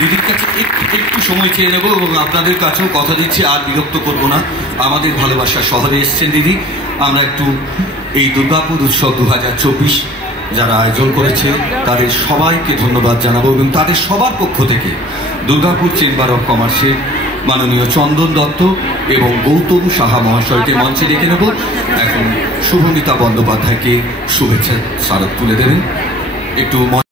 দিদির কাছে একটু সময় চেয়ে নেব এবং আপনাদের কাছেও কথা দিচ্ছি আর বিরক্ত করব না। আমাদের ভালোবাসার শহরে এসছেন দিদি, আমরা একটু এই দুর্গাপুর উৎসব 2024 যারা আয়োজন করেছে তাদের সবাইকে ধন্যবাদ জানাবো এবং তাদের সবার পক্ষ থেকে দুর্গাপুর চেম্বার অফ কমার্সের মাননীয় চন্দন দত্ত এবং গৌতম সাহা মহাশয়কে মঞ্চে ডেকে নেব। এখন শুভমিতা বন্দ্যোপাধ্যায়কে শুভেচ্ছা স্মারক তুলে দেবেন। একটু